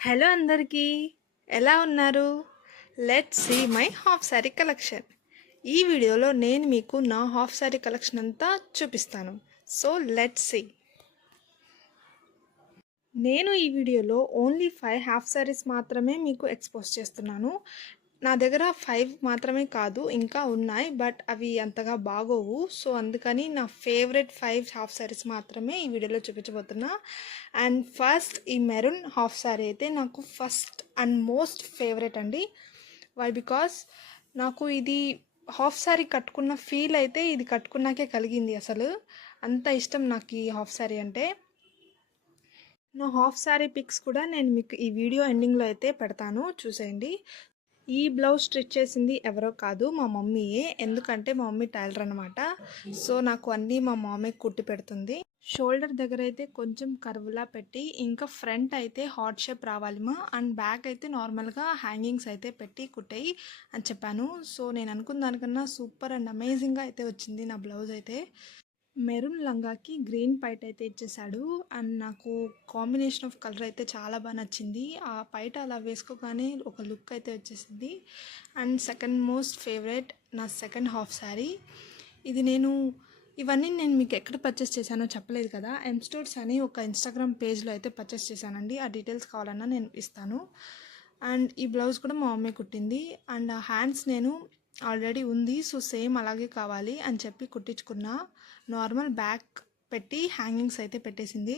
Hello అందరికీ, ఎలా ఉన్నారు? Let's see my half sari collection. ఈ వీడియోలో నేను మీకు నా హాఫ్ శారీ కలెక్షన్ అంతా చూపిస్తాను. So let's see. నేను ఈ వీడియోలో ఓన్లీ 5 హాఫ్ శారీస్ మాత్రమే మీకు ఎక్స్పోజ్ చేస్తున్నాను. నా దగ్గర 5 మాత్రమే కాదు, ఇంకా ఉన్నాయి, బట్ అవి అంతగా బాగోవు. సో అందుకని నా ఫేవరెట్ 5 హాఫ్ శారీస్ మాత్రమే ఈ వీడియోలో చూపించబోతున్నా. అండ్ ఫస్ట్ ఈ మెరూన్ హాఫ్ శారీ అయితే నాకు ఫస్ట్ అండ్ మోస్ట్ ఫేవరెట్ అండి. వై బికాస్ నాకు ఇది హాఫ్ శారీ కట్టుకున్న ఫీల్ అయితే ఇది కట్టుకున్నాకే కలిగింది. అసలు అంత ఇష్టం నాకు ఈ హాఫ్ శారీ అంటే. నా హాఫ్ శారీ పిక్స్ కూడా నేను మీకు ఈ వీడియో ఎండింగ్లో అయితే పెడతాను, చూసేయండి. ఈ బ్లౌజ్ స్టిచ్ చేసింది ఎవరో కాదు, మా మమ్మీయే. ఎందుకంటే మా మమ్మీ టైలర్ అనమాట. సో నాకు అన్నీ మా మమ్మీ కుట్టి పెడుతుంది. షోల్డర్ దగ్గర అయితే కొంచెం కర్వ్లా పెట్టి, ఇంకా ఫ్రంట్ అయితే హార్ట్ షేప్ రావాలిమా, అండ్ బ్యాక్ అయితే నార్మల్గా హ్యాంగింగ్స్ అయితే పెట్టి కుట్టాయి అని చెప్పాను. సో నేను అనుకున్న దానికన్నా సూపర్ అండ్ అమేజింగ్గా అయితే వచ్చింది నా బ్లౌజ్ అయితే. మెరూన్ లంగాకి గ్రీన్ పైట అయితే ఇచ్చేసాడు, అండ్ నాకు కాంబినేషన్ ఆఫ్ కలర్ అయితే చాలా బాగా నచ్చింది. ఆ పైట అలా వేసుకోగానే ఒక లుక్ అయితే వచ్చేసింది. అండ్ సెకండ్ మోస్ట్ ఫేవరెట్ నా సెకండ్ హాఫ్ శారీ. ఇది ఇవన్నీ నేను మీకు ఎక్కడ పర్చేస్ చేశానో చెప్పలేదు కదా. స్టోర్స్ అని ఒక ఇన్స్టాగ్రామ్ పేజ్లో అయితే పర్చేస్ చేశానండి. ఆ డీటెయిల్స్ కావాలన్నా నేను ఇస్తాను. అండ్ ఈ బ్లౌజ్ కూడా మా మమ్మీ కుట్టింది. అండ్ ఆ హ్యాండ్స్ నేను ఆల్రెడీ ఉంది, సో సేమ్ అలాగే కావాలి అని చెప్పి కుట్టించుకున్నా. నార్మల్ బ్యాక్ పెట్టి హ్యాంగింగ్స్ అయితే పెట్టేసింది.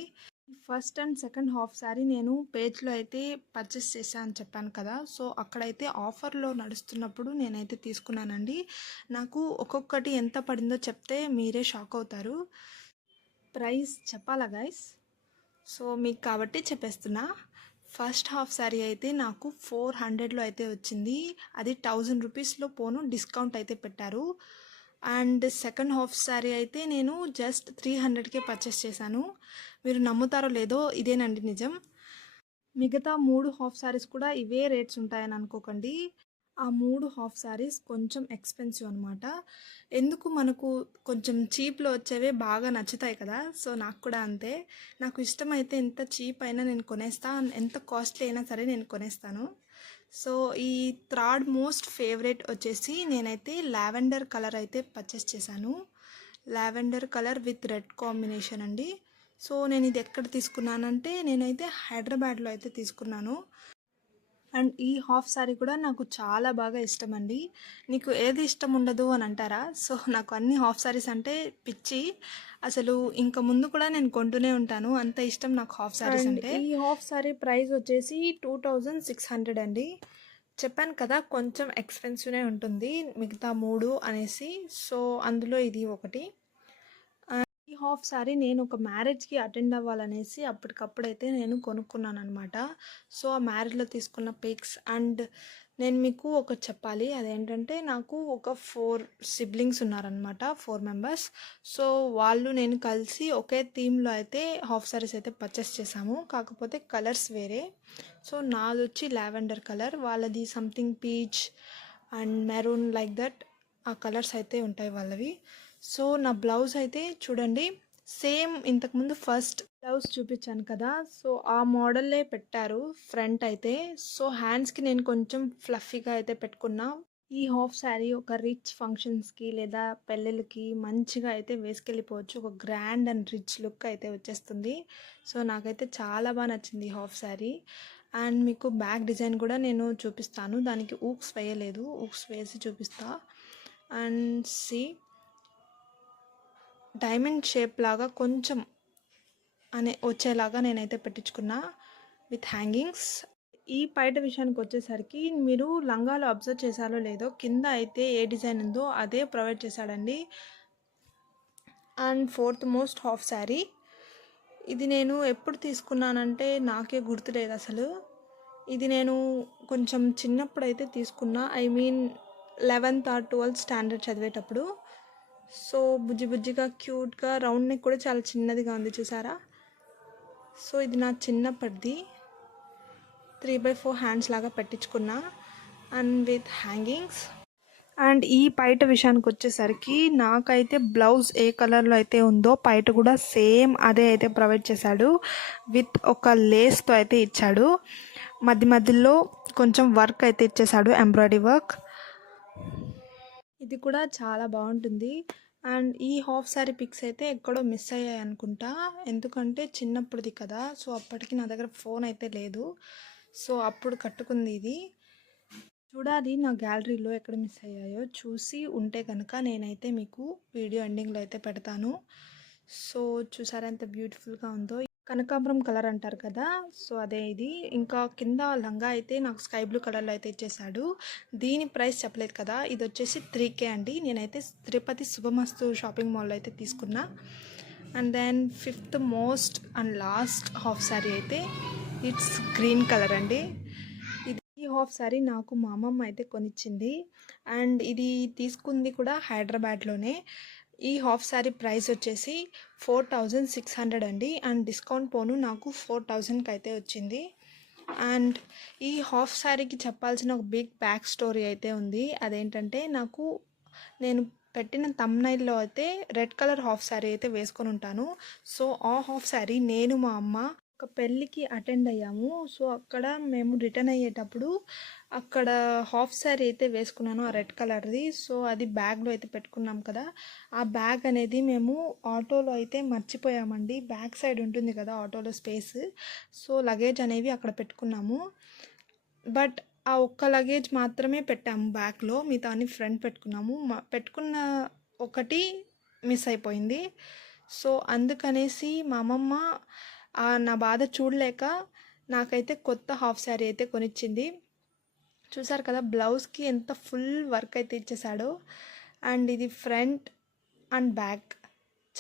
First and second half sari నేను పేజ్లో అయితే పర్చేస్ చేశాను అని చెప్పాను కదా. సో అక్కడైతే ఆఫర్లో నడుస్తున్నప్పుడు నేనైతే తీసుకున్నానండి. నాకు ఒక్కొక్కటి ఎంత పడిందో చెప్తే మీరే షాక్ అవుతారు. ప్రైస్ చెప్పాలా గైస్? సో మీకు కాబట్టి చెప్పేస్తున్నా. ఫస్ట్ హాఫ్ శారీ అయితే నాకు 400లో అయితే వచ్చింది. అది 1000 రూపీస్లో పోను డిస్కౌంట్ అయితే పెట్టారు. అండ్ సెకండ్ హాఫ్ శారీ అయితే నేను జస్ట్ 300కే పర్చేస్ చేశాను. మీరు నమ్ముతారో లేదో, ఇదేనండి నిజం. మిగతా 3 హాఫ్ శారీస్ కూడా ఇవే రేట్స్ ఉంటాయని అనుకోకండి. ఆ 3 హాఫ్ శారీస్ కొంచెం ఎక్స్పెన్సివ్ అనమాట. ఎందుకు, మనకు కొంచెం చీప్లో వచ్చేవే బాగా నచ్చుతాయి కదా. సో నాకు కూడా అంతే. నాకు ఇష్టమైతే ఎంత చీప్ అయినా నేను కొనేస్తా, ఎంత కాస్ట్లీ అయినా సరే నేను కొనేస్తాను. సో ఈ థర్డ్ మోస్ట్ ఫేవరెట్ వచ్చేసి నేనైతే లావెండర్ కలర్ అయితే పర్చేస్ చేశాను. Lavender colour with red combination అండి. సో నేను ఇది ఎక్కడ తీసుకున్నానంటే, నేనైతే హైదరాబాద్లో అయితే తీసుకున్నాను. అండ్ ఈ హాఫ్ శారీ కూడా నాకు చాలా బాగా ఇష్టం అండి. నీకు ఏది ఇష్టం ఉండదు అని అంటారా? సో నాకు అన్ని హాఫ్ శారీస్ అంటే పిచ్చి. అసలు ఇంకా ముందు కూడా నేను కొంటూనే ఉంటాను, అంత ఇష్టం నాకు హాఫ్ శారీస్ అంటే. ఈ హాఫ్ శారీ ప్రైస్ వచ్చేసి 2600 అండి. చెప్పాను కదా కొంచెం ఎక్స్పెన్సివ్నే ఉంటుంది మిగతా 3 అనేసి. సో అందులో ఇది ఒకటి. ఈ హాఫ్ శారీ నేను ఒక మ్యారేజ్కి అటెండ్ అవ్వాలనేసి అప్పటికప్పుడైతే నేను కొనుక్కున్నాను అనమాట. సో ఆ మ్యారేజ్లో తీసుకున్న పిక్స్. అండ్ నేను మీకు ఒకటి చెప్పాలి, అదేంటంటే నాకు ఒక 4 సిబ్లింగ్స్ ఉన్నారనమాట, 4 మెంబర్స్. సో వాళ్ళు నేను కలిసి ఒకే థీమ్లో అయితే హాఫ్ శారీస్ అయితే పర్చేస్ చేసాము, కాకపోతే కలర్స్ వేరే. సో నాది వచ్చి లావెండర్ కలర్, వాళ్ళది something peach and maroon, like that ఆ కలర్స్ అయితే ఉంటాయి వాళ్ళవి. సో నా బ్లౌజ్ అయితే చూడండి, సేమ్ ఇంతకుముందు ఫస్ట్ బ్లౌజ్ చూపించాను కదా, సో ఆ మోడల్లే పెట్టారు ఫ్రంట్ అయితే. సో హ్యాండ్స్కి నేను కొంచెం ఫ్లఫీగా అయితే పెట్టుకున్నా. ఈ హాఫ్ శారీ ఒక రిచ్ ఫంక్షన్స్కి లేదా పెళ్ళిళ్ళకి మంచిగా అయితే వేసుకెళ్ళిపోవచ్చు. ఒక గ్రాండ్ అండ్ రిచ్ లుక్ అయితే వచ్చేస్తుంది. సో నాకైతే చాలా బాగా నచ్చింది ఈ హాఫ్ శారీ. అండ్ మీకు బ్యాక్ డిజైన్ కూడా నేను చూపిస్తాను, దానికి ఊక్స్ వేయలేదు, ఊక్స్ వేసి చూపిస్తా. అండ్ సి డైమండ్ షేప్ లాగా కొంచెం వచ్చేలాగా నేనైతే పెట్టించుకున్నా విత్ హ్యాంగింగ్స్. ఈ పైట విషయానికి వచ్చేసరికి మీరు లంగాలో అబ్జర్వ్ చేశారో లేదో, కింద అయితే ఏ డిజైన్ ఉందో అదే ప్రొవైడ్ చేశాడండి. And fourth most half sari, ఇది నేను ఎప్పుడు తీసుకున్నానంటే నాకే గుర్తులేదు అసలు. ఇది నేను కొంచెం చిన్నప్పుడు అయితే తీసుకున్నా, I mean 11th or 12th standard చదివేటప్పుడు. సో బుజ్జిగా క్యూట్గా, రౌండ్ నెక్ కూడా చాలా చిన్నదిగా ఉంది చూసారా. సో ఇది నా చిన్నప్పటిది. 3/4 హ్యాండ్స్ లాగా పెట్టించుకున్నా అండ్ విత్ హ్యాంగింగ్స్. అండ్ ఈ పైట విషయానికి వచ్చేసరికి నాకైతే బ్లౌజ్ ఏ కలర్లో అయితే ఉందో పైట కూడా సేమ్ అదే అయితే ప్రొవైడ్ చేశాడు, విత్ ఒక లేస్తో అయితే ఇచ్చాడు. మధ్య మధ్యలో కొంచెం వర్క్ అయితే ఇచ్చేసాడు, ఎంబ్రాయిడరీ వర్క్. ఇది కూడా చాలా బాగుంటుంది. అండ్ ఈ హాఫ్ శారీ పిక్స్ అయితే ఎక్కడో మిస్ అయ్యాయి అనుకుంటా, ఎందుకంటే చిన్నప్పుడుది కదా, సో అప్పటికి నా దగ్గర ఫోన్ అయితే లేదు. సో అప్పుడు కట్టుకుంది ఇది. చూడాలి నా గ్యాలరీలో ఎక్కడ మిస్ అయ్యాయో, చూసి ఉంటే కనుక నేనైతే మీకు వీడియో ఎండింగ్లో అయితే పెడతాను. సో చూసారా ఎంత బ్యూటిఫుల్గా ఉందో. కనకాంబరం కలర్ అంటారు కదా, సో అదే ఇది. ఇంకా కింద లంగా అయితే నాకు స్కై బ్లూ కలర్లో అయితే ఇచ్చేసాడు. దీని ప్రైస్ చెప్పలేదు కదా, ఇది వచ్చేసి 3K అండి. నేనైతే తిరుపతి శుభమస్తు షాపింగ్ మాల్లో అయితే తీసుకున్నా. And then fifth most and last half sari అయితే ఇట్స్ గ్రీన్ కలర్ అండి. ఈ హాఫ్ శారీ నాకు మా అమ్మమ్మ అయితే కొనిచ్చింది. అండ్ ఇది తీసుకుంది కూడా హైదరాబాద్లోనే. ఈ హాఫ్ శారీ ప్రైస్ వచ్చేసి 4600 అండి. అండ్ డిస్కౌంట్ పోను నాకు 4000కి అయితే వచ్చింది. అండ్ ఈ హాఫ్ శారీకి చెప్పాల్సిన ఒక బిగ్ బ్యాక్ స్టోరీ అయితే ఉంది. అదేంటంటే నేను పెట్టిన థంబ్నైల్లో అయితే రెడ్ కలర్ హాఫ్ శారీ అయితే వేసుకొని ఉంటాను. సో ఆ హాఫ్ శారీ నేను మా అమ్మ ఒక పెళ్ళికి అటెండ్ అయ్యాము. సో అక్కడ మేము రిటర్న్ అయ్యేటప్పుడు అక్కడ హాఫ్ శారీ అయితే వేసుకున్నాను, ఆ రెడ్ కలర్ది. సో అది బ్యాగ్లో అయితే పెట్టుకున్నాం కదా, ఆ బ్యాగ్ అనేది మేము ఆటోలో అయితే మర్చిపోయామండి. బ్యాక్ సైడ్ ఉంటుంది కదా ఆటోలో స్పేస్, సో లగేజ్ అనేవి అక్కడ పెట్టుకున్నాము. బట్ ఆ ఒక్క లగేజ్ మాత్రమే పెట్టాము బ్యాగ్లో, మిగతా అన్ని ఫ్రంట్ పెట్టుకున్నాము. పెట్టుకున్న ఒకటి మిస్ అయిపోయింది. సో అందుకనేసి మా అమ్మమ్మ నా బాధ చూడలేక నాకైతే కొత్త హాఫ్ శారీ అయితే కొనిచ్చింది. చూసారు కదా బ్లౌజ్కి ఎంత ఫుల్ వర్క్ అయితే ఇచ్చేసాడో. అండ్ ఇది ఫ్రంట్ అండ్ బ్యాక్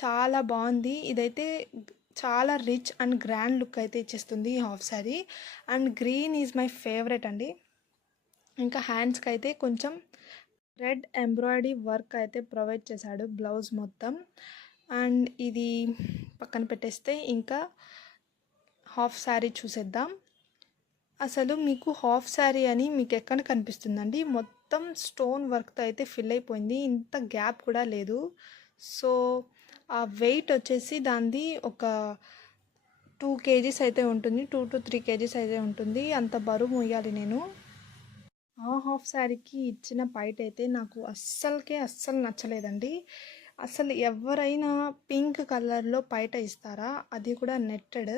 చాలా బాగుంది. ఇదైతే చాలా రిచ్ అండ్ గ్రాండ్ లుక్ అయితే ఇచ్చేస్తుంది ఈ half sari. And green is my favourite అండి. ఇంకా హ్యాండ్స్కి అయితే కొంచెం రెడ్ ఎంబ్రాయిడరీ వర్క్ అయితే ప్రొవైడ్ చేశాడు బ్లౌజ్ మొత్తం. అండ్ ఇది పక్కన పెట్టేస్తే ఇంకా హాఫ్ శారీ చూసేద్దాం. అసలు మీకు హాఫ్ శారీ అని మీకు ఎక్కడ కనిపిస్తుందండి, మొత్తం స్టోన్ వర్క్తో అయితే ఫిల్ అయిపోయింది, ఇంత గ్యాప్ కూడా లేదు. సో ఆ వెయిట్ వచ్చేసి దానిది ఒక 2 kgs అయితే ఉంటుంది, 2 to 3 kgs అయితే ఉంటుంది. అంత బరువు మోయాలి నేను. ఆ హాఫ్ శారీకి ఇచ్చిన పైట అయితే నాకు అస్సలు నచ్చలేదండి. అసలు ఎవరైనా పింక్ కలర్లో పైట ఇస్తారా, అది కూడా నెట్టెడ్.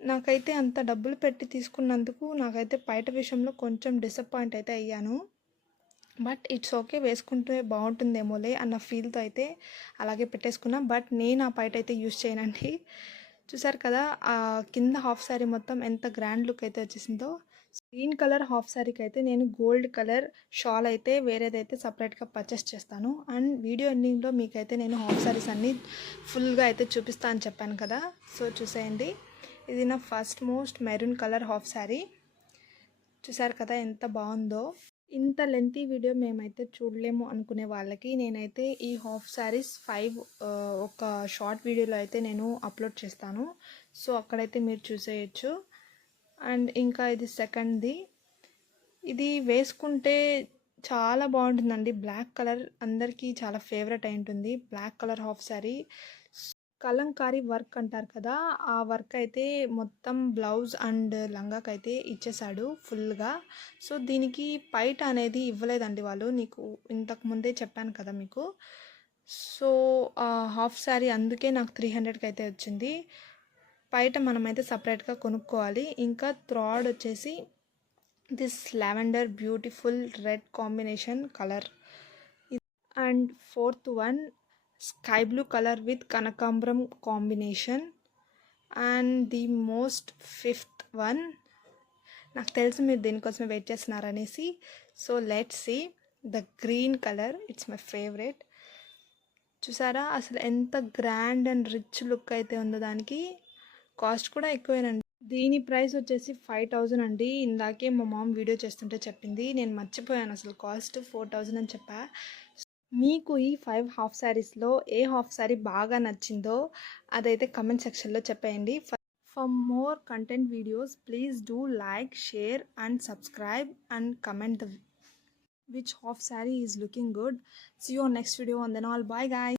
నాకైతే అంత డబ్బులు పెట్టి తీసుకున్నందుకు నాకైతే పైట విషయంలో కొంచెం డిసప్పాయింట్ అయితే అయ్యాను. బట్ ఇట్స్ ఓకే, వేసుకుంటే బాగుంటుందేమోలే అన్న ఫీల్తో అయితే అలాగే పెట్టేసుకున్నా. బట్ నేను ఆ పైట అయితే యూజ్ చేయనండి. చూసారు కదా ఆ కింద హాఫ్ శారీ మొత్తం ఎంత గ్రాండ్ లుక్ అయితే వచ్చేసిందో. గ్రీన్ కలర్ హాఫ్ శారీకి అయితే నేను గోల్డ్ కలర్ షాల్ అయితే వేరేదైతే సపరేట్గా పర్చేస్ చేస్తాను. అండ్ వీడియో ఎండింగ్లో మీకైతే నేను హాఫ్ శారీస్ అన్నీ ఫుల్గా అయితే చూపిస్తా అని చెప్పాను కదా, సో చూసేయండి. ఇది నా first most maroon colour half sari. చూసారు కదా ఎంత బాగుందో. ఇంత లెంతీ వీడియో మేమైతే చూడలేము అనుకునే వాళ్ళకి నేనైతే ఈ హాఫ్ శారీస్ 5 ఒక షార్ట్ వీడియోలో అయితే నేను అప్లోడ్ చేస్తాను. సో అక్కడైతే మీరు చూసేయచ్చు. అండ్ ఇంకా ఇది సెకండ్ది. ఇది వేసుకుంటే చాలా బాగుంటుందండి. బ్లాక్ కలర్ అందరికీ చాలా ఫేవరెట్ అయి ఉంటుంది. Black colour half sari Kalamkari work అంటారు కదా, ఆ వర్క్ అయితే మొత్తం బ్లౌజ్ అండ్ లంగాకి అయితే ఇచ్చేసాడు ఫుల్గా. సో దీనికి పైట అనేది ఇవ్వలేదండి వాళ్ళు, నీకు ఇంతకు ముందే చెప్పాను కదా మీకు. సో హాఫ్ శారీ అందుకే నాకు 300కి అయితే వచ్చింది. పైట మనమైతే సపరేట్గా కొనుక్కోవాలి. ఇంకా థ్రాడ్ వచ్చేసి this lavender beautiful red combination colour. And fourth one sky blue colour with కనకాంబరం combination. And the most fifth one, నాకు తెలుసు మీరు దీనికోసమే వెయిట్ చేస్తున్నారనేసి. So let's see the green colour, it's my favourite. చూసారా అసలు ఎంత గ్రాండ్ అండ్ రిచ్ లుక్ అయితే ఉందో. దానికి కాస్ట్ కూడా ఎక్కువేనండి. దీని ప్రైస్ వచ్చేసి 5000 అండి. ఇందాకే మా మామ్ వీడియో చేస్తుంటే చెప్పింది, నేను మర్చిపోయాను అసలు కాస్ట్ 4000 అని చెప్పా. మీకు ఈ 5 హాఫ్ శారీస్లో ఏ హాఫ్ శారీ బాగా నచ్చిందో అదైతే కమెంట్ సెక్షన్లో చెప్పేయండి. For more content videos please do like, share and subscribe and comment which half saree is looking good. See you on next video and then all bye guys.